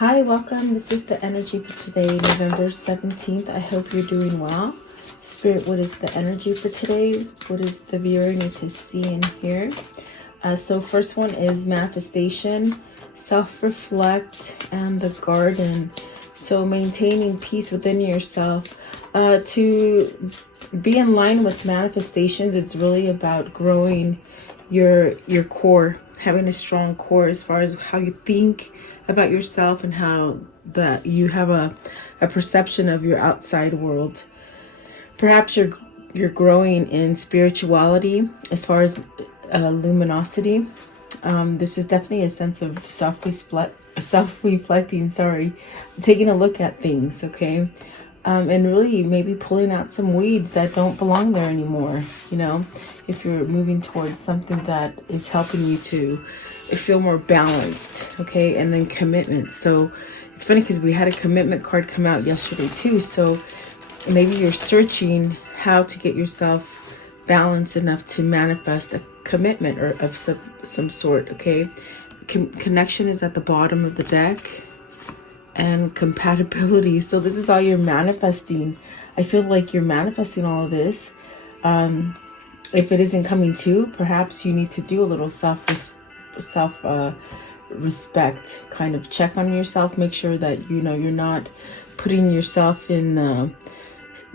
Hi, welcome. This is the energy for today, November 17th. I hope you're doing well. Spirit, what is the energy for today? What does the viewer need to see and hear? So first one is manifestation, self-reflect, and the garden. So maintaining peace within yourself. To be in line with manifestations, it's really about growing your core, having a strong core as far as how you think about yourself and how that you have a perception of your outside world. Perhaps you're growing in spirituality as far as luminosity. This is definitely a sense of self-reflecting, taking a look at things, okay? And really maybe pulling out some weeds that don't belong there anymore, if you're moving towards something that is helping you to feel more balanced, okay? And then commitment. So it's funny because we had a commitment card come out yesterday too. So maybe you're searching how to get yourself balanced enough to manifest a commitment or of some sort, okay? Connection is at the bottom of the deck, and compatibility. So this is all you're manifesting. I feel like you're manifesting all of this. If it isn't coming to, perhaps you need to do a little self-respect, kind of check on yourself, make sure that you're not putting yourself in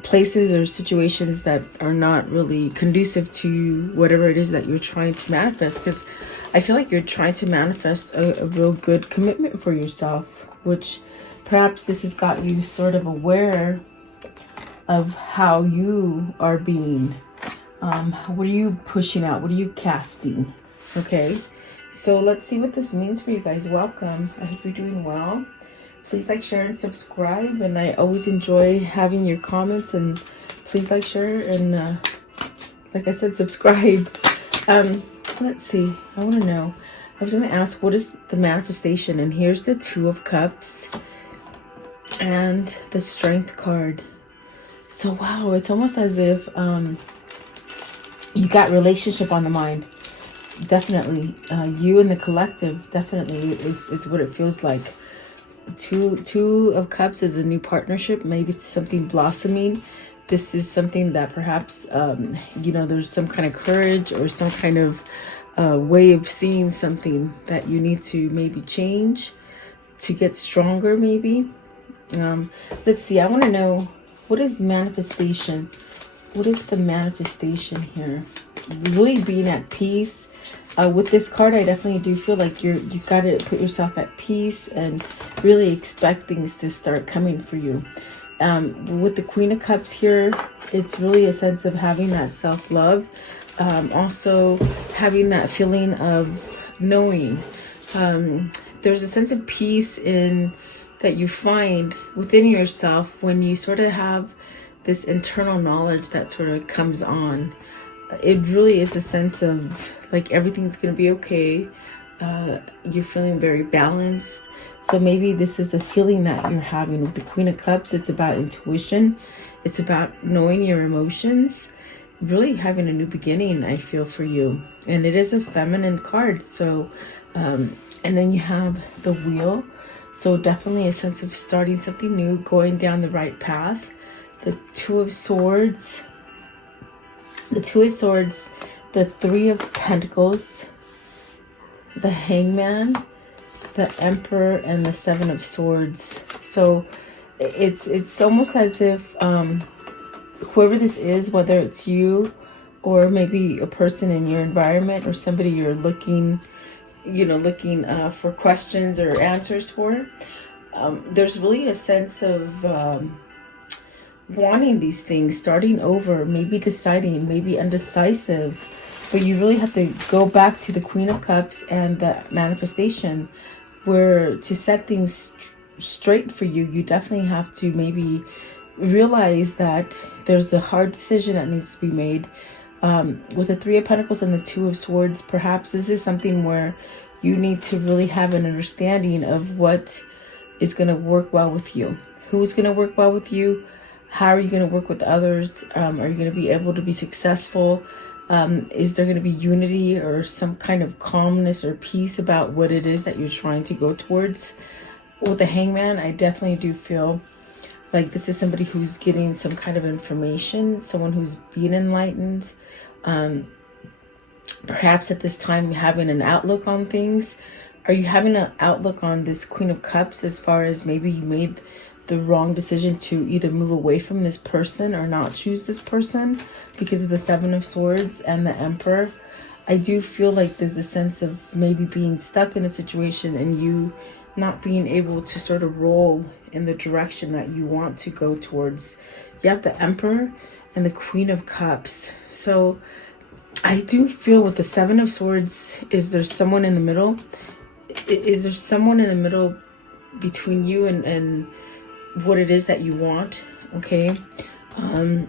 places or situations that are not really conducive to whatever it is that you're trying to manifest, because I feel like you're trying to manifest a real good commitment for yourself, which perhaps this has got you sort of aware of how you are being. What are you pushing out? What are you casting? Okay, so let's see what this means for you guys. Welcome. I hope you're doing well. Please like, share, and subscribe. And I always enjoy having your comments. And please like, share, and like I said, subscribe. Let's see. I want to know. I was going to ask, what is the manifestation? And here's the Two of Cups and the Strength card. So, wow, it's almost as if you got relationship on the mind. Definitely. You and the collective, definitely, is what it feels like. Two of Cups is a new partnership, maybe something blossoming. This is something that perhaps, there's some kind of courage or some kind of way of seeing something that you need to maybe change to get stronger, maybe. Let's see. I want to know, what is manifestation? What is the manifestation here? Really being at peace. With this card, I definitely do feel like you've got to put yourself at peace and really expect things to start coming for you. With the Queen of Cups here, it's really a sense of having that self-love. Also having that feeling of knowing. There's a sense of peace that you find within yourself when you sort of have this internal knowledge that sort of comes on. It really is a sense of like everything's going to be okay. You're feeling very balanced. So maybe this is a feeling that you're having with the Queen of Cups. It's about intuition. It's about knowing your emotions. Really having a new beginning, I feel, for you. And it is a feminine card. So, and then you have the Wheel. So definitely a sense of starting something new, going down the right path. The Two of Swords. The Two of Swords, the Three of Pentacles, the Hangman, the Emperor, and the Seven of Swords. So it's almost as if whoever this is, whether it's you or maybe a person in your environment or somebody you're looking for questions or answers for, there's really a sense of wanting these things, starting over, maybe deciding, maybe undecisive, but you really have to go back to the Queen of Cups and the manifestation, where to set things straight for you, you definitely have to maybe realize that there's a hard decision that needs to be made. With the Three of Pentacles and the Two of Swords, perhaps this is something where you need to really have an understanding of what is going to work well with you. Who's going to work well with you? How are you going to work with others? Are you going to be able to be successful? Is there going to be unity or some kind of calmness or peace about what it is that you're trying to go towards? with the Hangman, I definitely do feel like this is somebody who's getting some kind of information, someone who's being enlightened. Perhaps at this time having an outlook on things. Are you having an outlook on this Queen of Cups as far as maybe you made the wrong decision to either move away from this person or not choose this person because of the Seven of Swords and the Emperor? I do feel like there's a sense of maybe being stuck in a situation and you not being able to sort of roll in the direction that you want to go towards. You have the Emperor and the Queen of Cups. So I do feel with the Seven of Swords, is there someone in the middle? Is there someone in the middle between you and what it is that you want? Okay.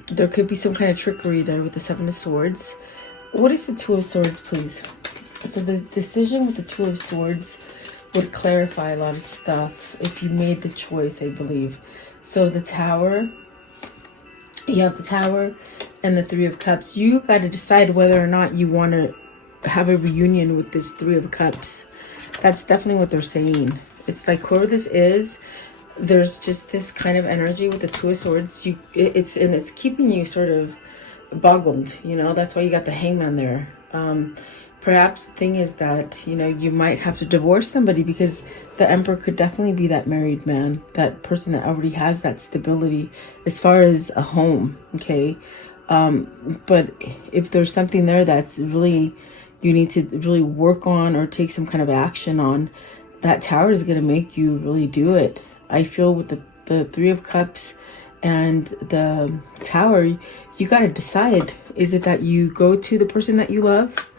There could be some kind of trickery there with the Seven of Swords. What is the Two of Swords, please? So the decision with the Two of Swords would clarify a lot of stuff if you made the choice, I believe. So the Tower, you have the Tower and the Three of Cups. You got to decide whether or not you want to have a reunion with this Three of Cups. That's definitely what they're saying. It's like whoever this is, there's just this kind of energy with the Two of Swords. It's keeping you sort of boggled, you know. That's why you got the Hangman there. Perhaps the thing is that, you know, you might have to divorce somebody because the Emperor could definitely be that married man, that person that already has that stability as far as a home, okay? But if there's something there that's really, you need to really work on or take some kind of action on, that Tower is going to make you really do it. I feel with the Three of Cups and the Tower, you got to decide, is it that you go to the person that you love?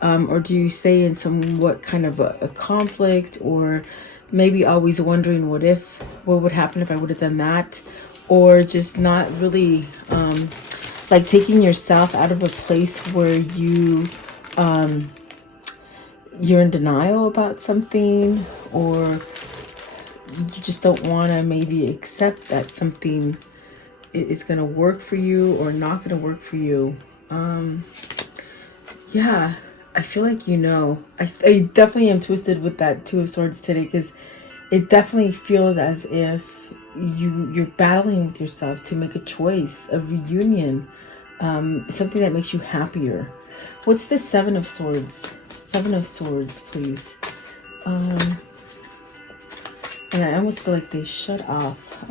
Or do you stay in somewhat kind of a conflict, or maybe always wondering what would happen if I would have done that, or just not really like taking yourself out of a place where you're in denial about something, or you just don't want to maybe accept that something is going to work for you or not going to work for you. Yeah, I feel like, you know, I definitely am twisted with that Two of Swords today, because it definitely feels as if you're battling with yourself to make a choice, a reunion, something that makes you happier. What's the Seven of Swords? Seven of Swords, please. And I almost feel like they shut off.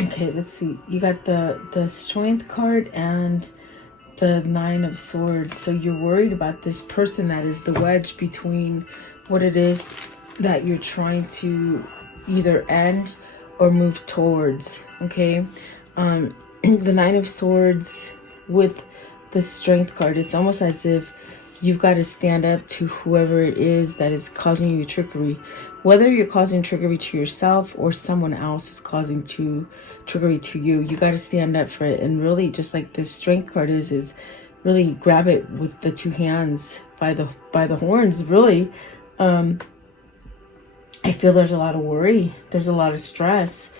Okay, let's see. You got the Strength card and the Nine of Swords. So you're worried about this person that is the wedge between what it is that you're trying to either end or move towards. Okay. The Nine of Swords with the Strength card, it's almost as if you've got to stand up to whoever it is that is causing you trickery. Whether you're causing trickery to yourself or someone else is causing trickery to you, you got to stand up for it. And really, just like this Strength card is really grab it with the two hands by the horns. Really, I feel there's a lot of worry. There's a lot of stress.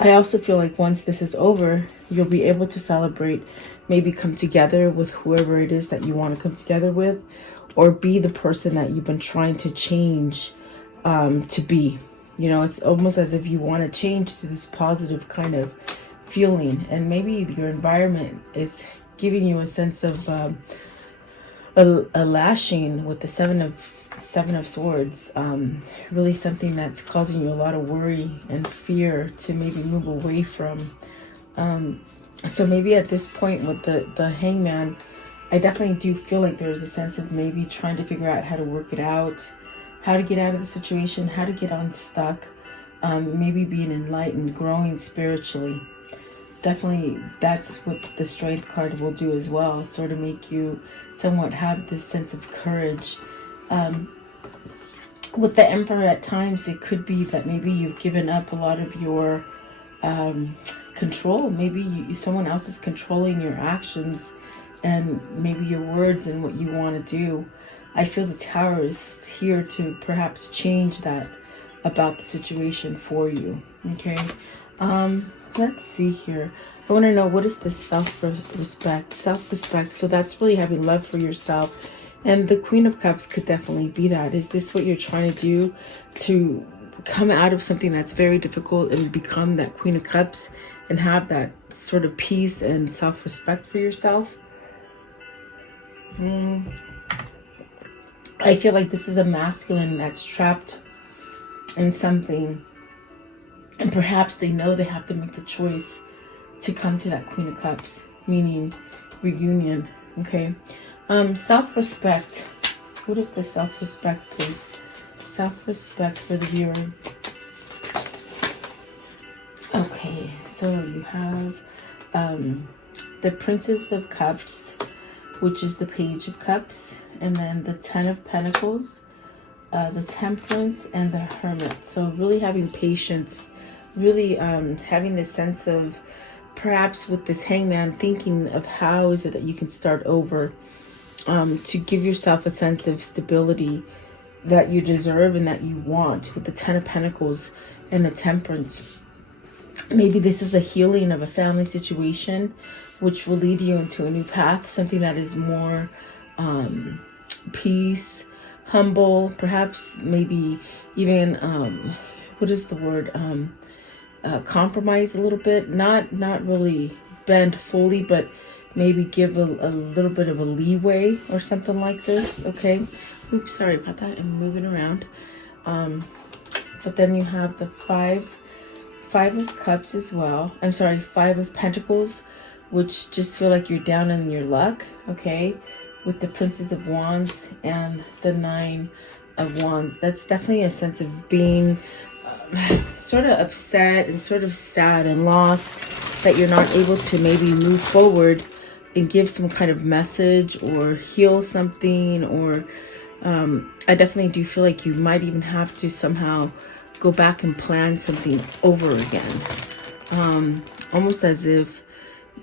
I also feel like once this is over, you'll be able to celebrate, maybe come together with whoever it is that you want to come together with, or be the person that you've been trying to change to be. You know, it's almost as if you want to change to this positive kind of feeling, and maybe your environment is giving you a sense of a lashing with the Seven of Swords. Really something that's causing you a lot of worry and fear to maybe move away from. So maybe at this point with the Hangman, I definitely do feel like there's a sense of maybe trying to figure out how to work it out, how to get out of the situation, how to get unstuck, maybe being enlightened, growing spiritually. Definitely that's what the Strength card will do as well, sort of make you somewhat have this sense of courage. With the Emperor, at times it could be that maybe you've given up a lot of your control. Maybe someone else is controlling your actions and maybe your words and what you want to do. I feel the Tower is here to perhaps change that about the situation for you. Okay. Let's see here. I want to know, what is the self-respect? Self-respect. So that's really having love for yourself. And the Queen of Cups could definitely be that. Is this what you're trying to do to come out of something that's very difficult and become that Queen of Cups and have that sort of peace and self-respect for yourself. I feel like this is a masculine that's trapped in something, and perhaps they know they have to make the choice to come to that Queen of Cups, meaning reunion. Okay. Self-respect. What is the self-respect, please? Self-respect for the viewer. Okay, so you have the Princess of Cups, which is the Page of Cups, and then the Ten of Pentacles, the Temperance, and the Hermit. So really having patience, really having this sense of, perhaps with this Hangman, thinking of how is it that you can start over, to give yourself a sense of stability that you deserve and that you want, with the Ten of Pentacles and the Temperance. Maybe this is a healing of a family situation, which will lead you into a new path, something that is more peace, humble, perhaps maybe even, what is the word, compromise a little bit, not really bend fully, but maybe give a little bit of a leeway or something like this. Okay. Oops, sorry about that. I'm moving around. But then you have the Five of Cups as well. I'm sorry, Five of Pentacles, which just feel like you're down in your luck. Okay. With the Princess of Wands and the Nine of Wands. That's definitely a sense of being sort of upset and sort of sad and lost that you're not able to maybe move forward and give some kind of message or heal something, or I definitely do feel like you might even have to somehow go back and plan something over again. Almost as if,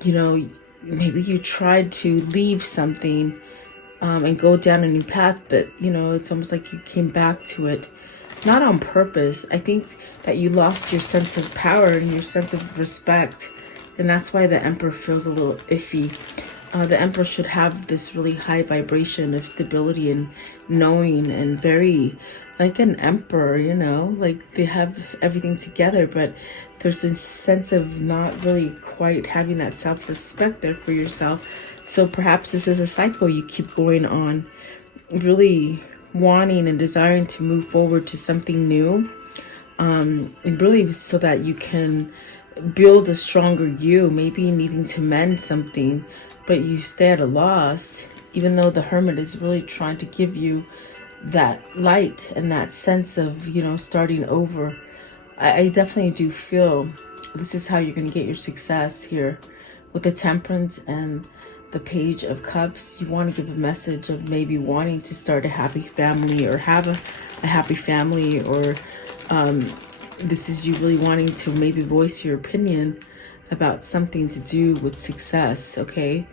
you know, maybe you tried to leave something and go down a new path, but, you know, it's almost like you came back to it, not on purpose. I think that you lost your sense of power and your sense of respect, and that's why the Emperor feels a little iffy. The Emperor should have this really high vibration of stability and knowing, and very like an emperor, you know, like they have everything together, but there's a sense of not really quite having that self-respect there for yourself. So perhaps this is a cycle you keep going on, really wanting and desiring to move forward to something new, and really so that you can build a stronger you, maybe needing to mend something, but you stay at a loss, even though the Hermit is really trying to give you that light and that sense of, you know, starting over. I definitely do feel this is how you're going to get your success here with the Temperance and the Page of Cups. You want to give a message of maybe wanting to start a happy family, or have a happy family, or this is you really wanting to maybe voice your opinion about something to do with success. Okay.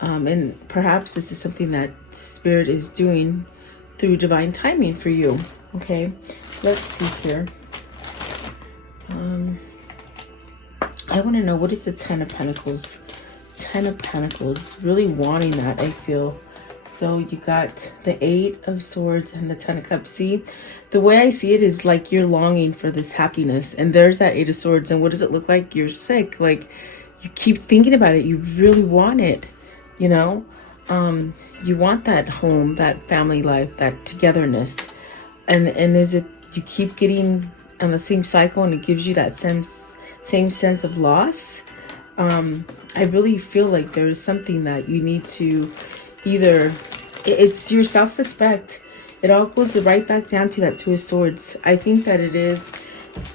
And perhaps this is something that Spirit is doing through divine timing for you. Okay, let's see here. I want to know, what is the Ten of Pentacles? Ten of Pentacles, really wanting that, I feel. So you got the Eight of Swords and the Ten of Cups. See, the way I see it is like you're longing for this happiness, and there's that Eight of Swords, and what does it look like? You're sick. Like, you keep thinking about it. You really want it, you know? You want that home, that family life, that togetherness. And is it, you keep getting on the same cycle, and it gives you that same sense of loss? I really feel like there is something that you need to either, it's your self-respect. It all goes right back down to that Two of Swords. I think that it is,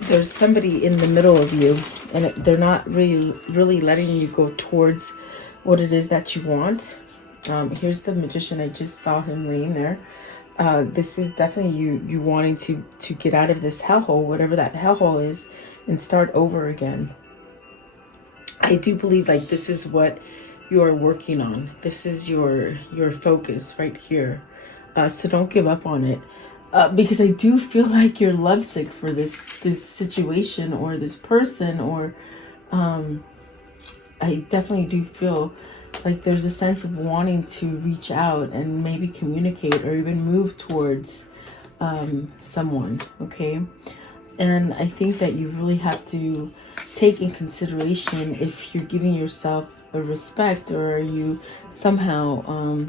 there's somebody in the middle of you, and they're not really letting you go towards what it is that you want. Here's the Magician. I just saw him laying there. This is definitely you wanting to get out of this hellhole, whatever that hellhole is, and start over again. I do believe like this is what you're working on. This is your focus right here. So don't give up on it. Because I do feel like you're lovesick for this situation or this person, or I definitely do feel like there's a sense of wanting to reach out and maybe communicate or even move towards someone. Okay. And I think that you really have to take in consideration if you're giving yourself a respect, or are you somehow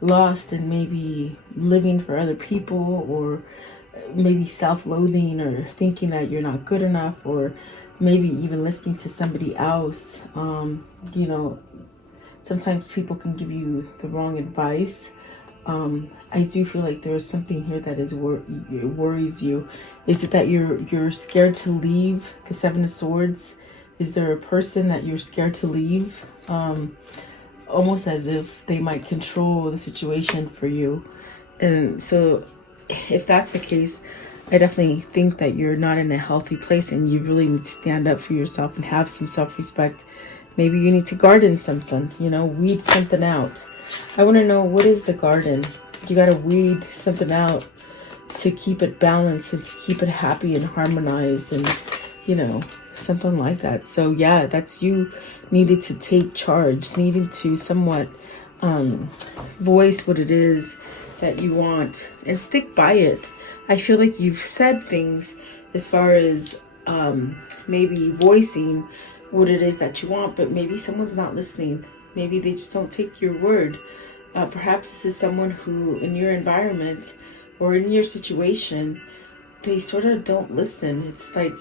lost and maybe living for other people, or maybe self-loathing, or thinking that you're not good enough, or maybe even listening to somebody else. You know, sometimes people can give you the wrong advice. I do feel like there is something here that is worries you. Is it that you're scared to leave the Seven of Swords? Is there a person that you're scared to leave? Almost as if they might control the situation for you. And so if that's the case, I definitely think that you're not in a healthy place, and you really need to stand up for yourself and have some self-respect. Maybe you need to garden something, you know, weed something out. I want to know, what is the garden? You got to weed something out to keep it balanced and to keep it happy and harmonized, and, you know, something like that. So yeah, that's you needed to take charge, needed to somewhat voice what it is that you want and stick by it. I feel like you've said things as far as maybe voicing what it is that you want, but maybe someone's not listening. Maybe they just don't take your word. Perhaps this is someone who, in your environment or in your situation, they sort of don't listen. It's like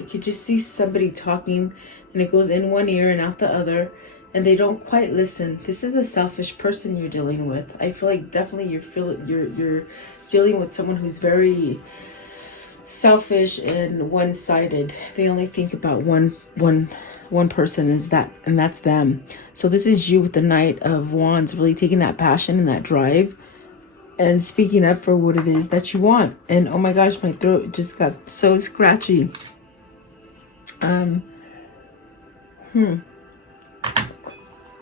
I could just see somebody talking and it goes in one ear and out the other, and they don't quite listen. This is a selfish person you're dealing with. I feel like definitely you're dealing with someone who's very selfish and one-sided. They only think about one person, is that, and that's them. So this is you with the Knight of Wands, really taking that passion and that drive and speaking up for what it is that you want. And oh my gosh, my throat just got so scratchy.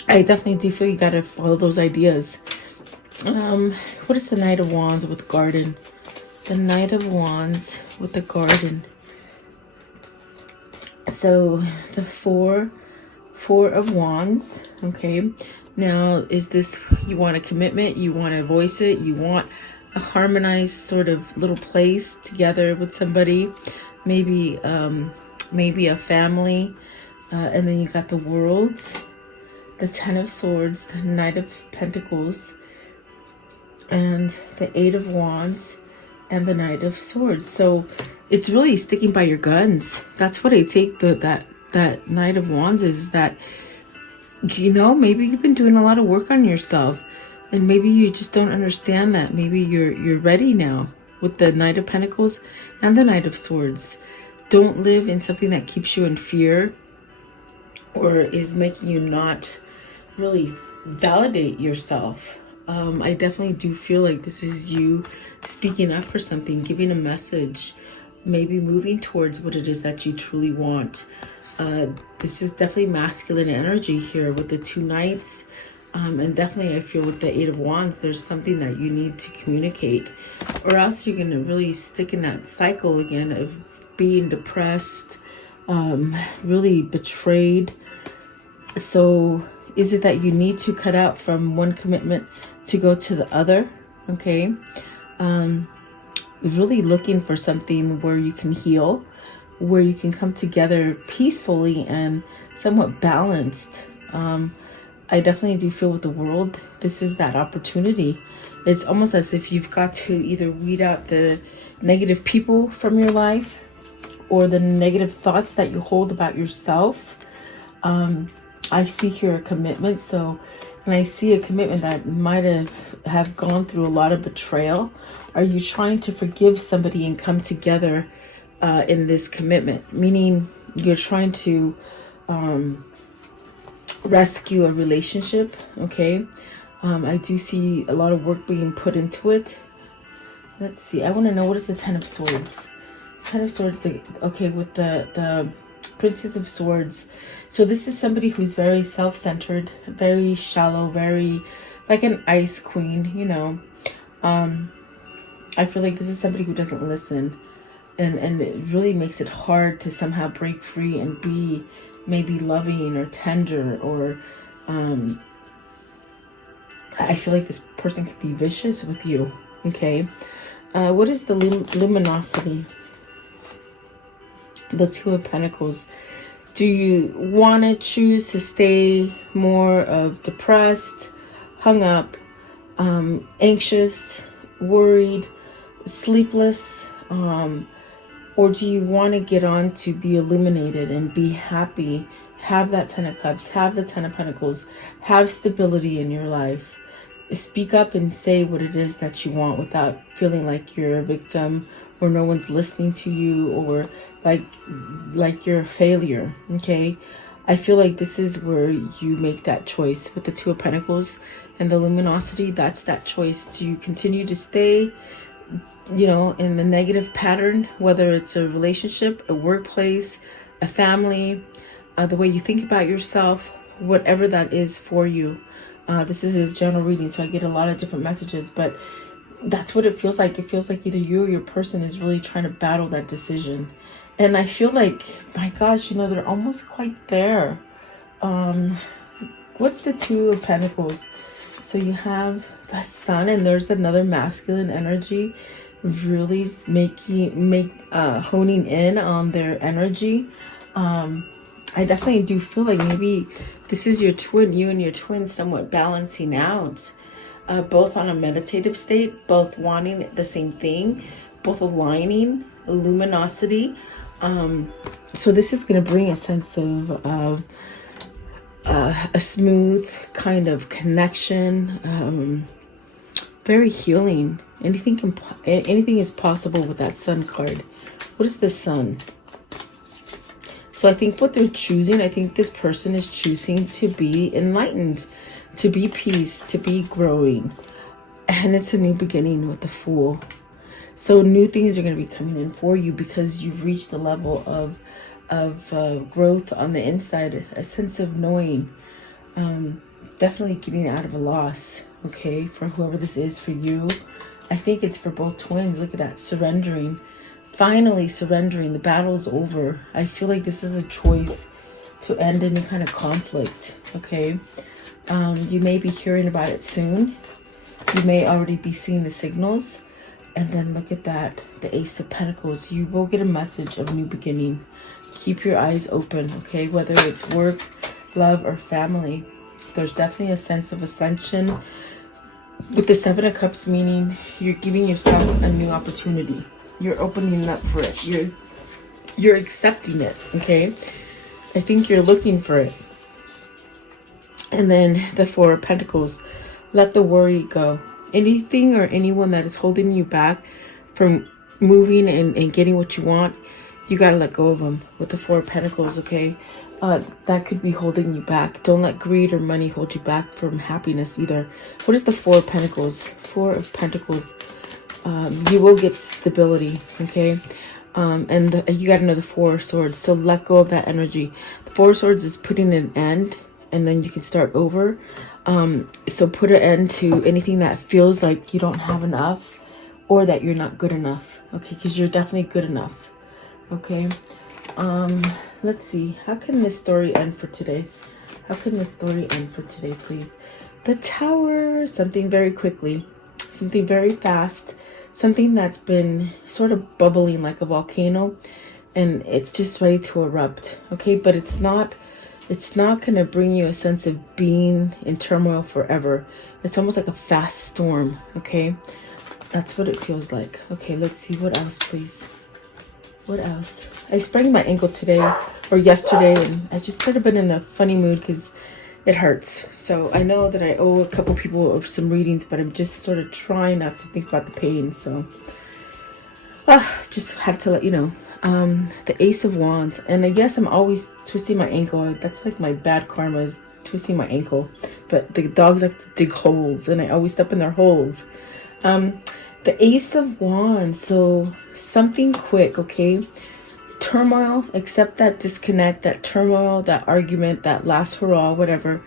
I definitely do feel you gotta follow those ideas. What is the Knight of Wands with garden? The Knight of Wands with the garden. So the four of Wands. Okay, now is this, you want a commitment, you want to voice it, you want a harmonized sort of little place together with somebody, maybe a family, and then you got the World, the Ten of Swords, the Knight of Pentacles, and the Eight of Wands, and the Knight of Swords. So it's really sticking by your guns. That's what I take that Knight of Wands is, that, you know, maybe you've been doing a lot of work on yourself, and maybe you just don't understand that. Maybe you're ready now with the Knight of Pentacles and the Knight of Swords. Don't live in something that keeps you in fear or is making you not really validate yourself. I definitely do feel like this is you speaking up for something, giving a message, maybe moving towards what it is that you truly want. This is definitely masculine energy here with the two knights. And definitely I feel with the Eight of Wands, there's something that you need to communicate, or else you're going to really stick in that cycle again of being depressed, really betrayed. So is it that you need to cut out from one commitment to go to the other? Okay. Really looking for something where you can heal, where you can come together peacefully and somewhat balanced. I definitely do feel with the World, this is that opportunity. It's almost as if you've got to either weed out the negative people from your life or the negative thoughts that you hold about yourself. I see here a commitment. So when I see a commitment that might have gone through a lot of betrayal, are you trying to forgive somebody and come together in this commitment? Meaning you're trying to rescue a relationship. Okay. I do see a lot of work being put into it. Let's see. I want to know, what is the Ten of Swords? Ten of Swords. Okay, with the Princess of Swords. So this is somebody who's very self-centered, very shallow, very like an ice queen, you know. I feel like this is somebody who doesn't listen, and it really makes it hard to somehow break free and be maybe loving or tender, or I feel like this person could be vicious with you. Okay. What is the luminosity? the Two of Pentacles. Do you want to choose to stay more of depressed, hung up, anxious, worried, sleepless, or do you want to get on to be illuminated and be happy, have that Ten of Cups, have the Ten of Pentacles, have stability in your life? Speak up and say what it is that you want without feeling like you're a victim or no one's listening to you, or like you're a failure. Okay, I feel like this is where you make that choice with the Two of Pentacles and the luminosity. That's that choice to continue to stay, you know, in the negative pattern, whether it's a relationship, a workplace, a family, the way you think about yourself, whatever that is for you. This is his general reading, so I get a lot of different messages, but that's what it feels like. It feels like either you or your person is really trying to battle that decision. And I feel like, my gosh, you know, they're almost quite there. What's the Two of Pentacles? So you have the Sun, and there's another masculine energy really honing in on their energy. I definitely do feel like maybe this is your twin, you and your twin somewhat balancing out, both on a meditative state, both wanting the same thing, both aligning, luminosity. So this is going to bring a sense of a smooth kind of connection, very healing. Anything is possible with that Sun card. What is the Sun? So I think what they're choosing, I think this person is choosing to be enlightened, to be peace, to be growing. And it's a new beginning with the Fool. So new things are going to be coming in for you because you've reached the level of growth on the inside, a sense of knowing, definitely getting out of a loss, okay, for whoever this is for you. I think it's for both twins. Look at that, surrendering. Finally surrendering. The battle's over. I feel like this is a choice to end any kind of conflict, okay? You may be hearing about it soon. You may already be seeing the signals. And then look at that, the Ace of Pentacles. You will get a message of new beginning. Keep your eyes open, okay? Whether it's work, love, or family. There's definitely a sense of ascension. With the Seven of Cups, meaning you're giving yourself a new opportunity. You're opening up for it. You're accepting it, okay? I think you're looking for it. And then the Four of Pentacles. Let the worry go. Anything or anyone that is holding you back from moving and getting what you want, you got to let go of them with the Four of Pentacles, okay? That could be holding you back. Don't let greed or money hold you back from happiness either. What is the Four of Pentacles? Four of Pentacles. You will get stability, okay? And you got to know the Four of Swords. So let go of that energy. The Four of Swords is putting an end, and then you can start over. So put an end to anything that feels like you don't have enough or that you're not good enough, okay? Because you're definitely good enough, okay? Let's see. How can this story end for today? How can this story end for today, please? The Tower. Something very quickly. Something very fast. Something that's been sort of bubbling like a volcano. And it's just ready to erupt, okay? But it's not going to bring you a sense of being in turmoil forever. It's almost like a fast storm, okay? That's what it feels like. Okay, let's see. What else, please? What else? I sprained my ankle today or yesterday, and I just sort of been in a funny mood because it hurts. So I know that I owe a couple people some readings, but I'm just sort of trying not to think about the pain. So just had to let you know. The Ace of Wands, and I guess I'm always twisting my ankle. That's like my bad karma, is twisting my ankle. But the dogs like to dig holes, and I always step in their holes. The Ace of Wands, so something quick, okay? Turmoil, accept that disconnect, that turmoil, that argument, that last hurrah, whatever.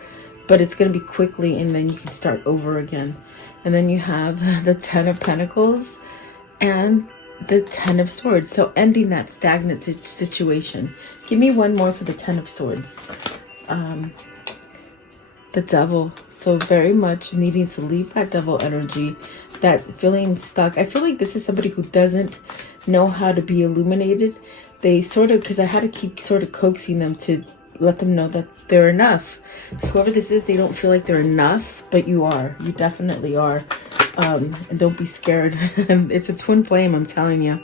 But it's going to be quickly, and then you can start over again. And then you have the Ten of Pentacles and the Ten of Swords. So ending that stagnant situation. Give me one more for the Ten of Swords. The Devil. So very much needing to leave that devil energy, that feeling stuck. I feel like this is somebody who doesn't know how to be illuminated, they sort of, because I had to keep sort of coaxing them to let them know that they're enough. Whoever this is, they don't feel like they're enough, but you are. You definitely are. And don't be scared. It's a twin flame, I'm telling you.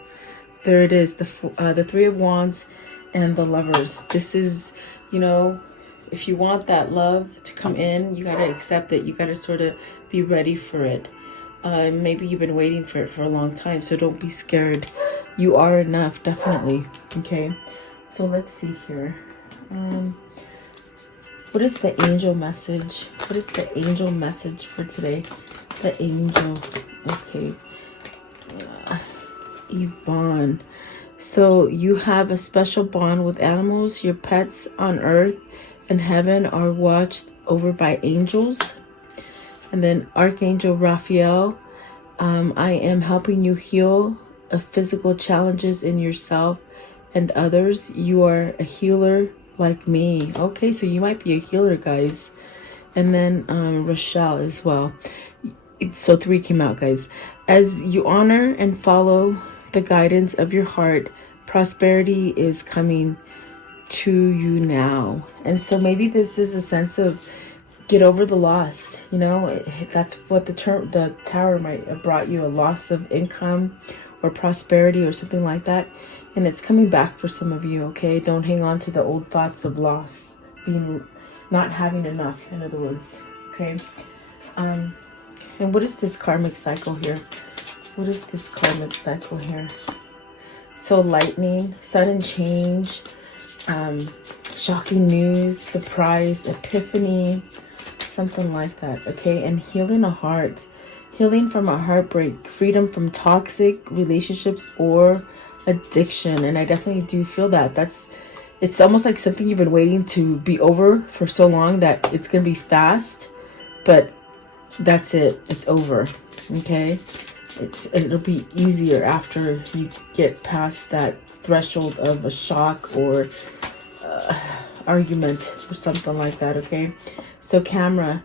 There it is, the Three of Wands and the Lovers. This is, you know, if you want that love to come in, you got to accept it. You got to sort of be ready for it. Maybe you've been waiting for it for a long time, so don't be scared. You are enough, definitely. Okay, so let's see here. What is the angel message? What is the angel message for today? The angel. Okay. Yvonne. So you have a special bond with animals. Your pets on earth and heaven are watched over by angels. And then Archangel Raphael. I am helping you heal physical challenges in yourself and others. You are a healer like me. Okay, so you might be a healer, guys. And then Rochelle as well. So 3 came out, guys. As you honor and follow the guidance of your heart, prosperity is coming to you now. And so maybe this is a sense of get over the loss. You know, that's what the tower might have brought you, a loss of income or prosperity or something like that. And it's coming back for some of you, okay? Don't hang on to the old thoughts of loss, not having enough, in other words, okay? And what is this karmic cycle here? What is this karmic cycle here? So lightning, sudden change, shocking news, surprise, epiphany, something like that, okay? And healing a heart, healing from a heartbreak, freedom from toxic relationships or addiction. And I definitely do feel that. It's almost like something you've been waiting to be over for so long that it's gonna be fast, but that's it, it's over, okay? It'll be easier after you get past that threshold of a shock or argument or something like that, okay? So camera,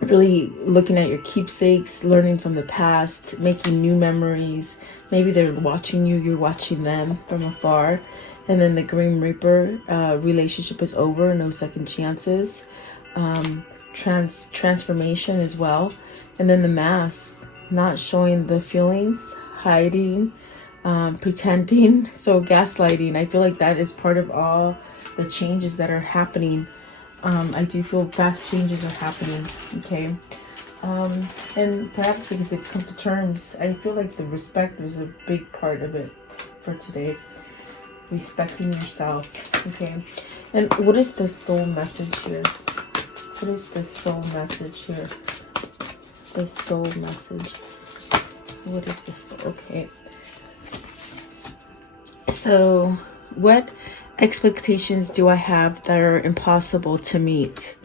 really looking at your keepsakes, learning from the past, making new memories. Maybe they're watching you, you're watching them from afar. And then the Grim Reaper, relationship is over, no second chances. Transformation as well. And then the Mask, not showing the feelings, hiding, pretending. So gaslighting, I feel like that is part of all the changes that are happening. I do feel fast changes are happening, okay? And perhaps because they've come to terms, I feel like the respect is a big part of it for today. Respecting yourself, okay? And what is the soul message here? What is the soul message here? The soul message. What is this? Okay. So, what expectations do I have that are impossible to meet?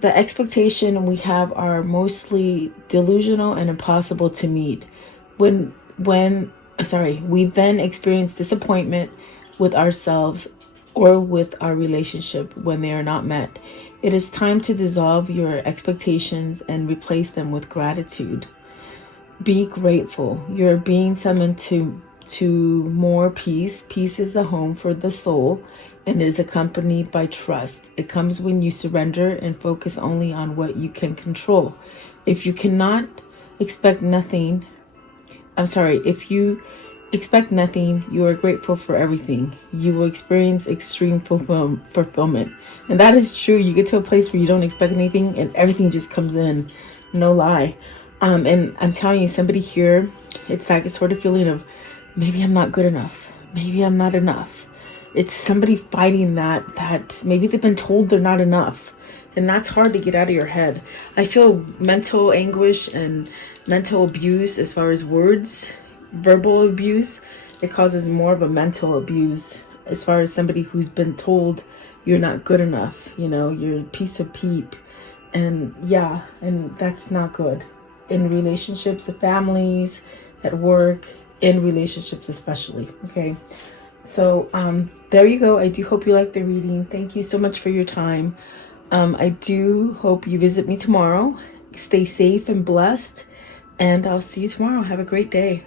The expectation we have are mostly delusional and impossible to meet. We then experience disappointment with ourselves or with our relationship when they are not met. It is time to dissolve your expectations and replace them with gratitude. Be grateful. You're being summoned to more peace. Peace is a home for the soul and is accompanied by trust. It comes when you surrender and focus only on what you can control. If you expect nothing, you are grateful for everything. You will experience extreme fulfillment. And that is true. You get to a place where you don't expect anything and everything just comes in. No lie. And I'm telling you, somebody here, it's like a sort of feeling of, maybe I'm not good enough. Maybe I'm not enough. It's somebody fighting that maybe they've been told they're not enough. And that's hard to get out of your head. I feel mental anguish and mental abuse as far as words, verbal abuse. It causes more of a mental abuse as far as somebody who's been told you're not good enough. You know, you're a piece of peep. And yeah, and that's not good. In relationships, the families, at work, in relationships especially, okay? So there you go. I do hope you like the reading. Thank you so much for your time. I do hope you visit me tomorrow. Stay safe and blessed, and I'll see you tomorrow. Have a great day.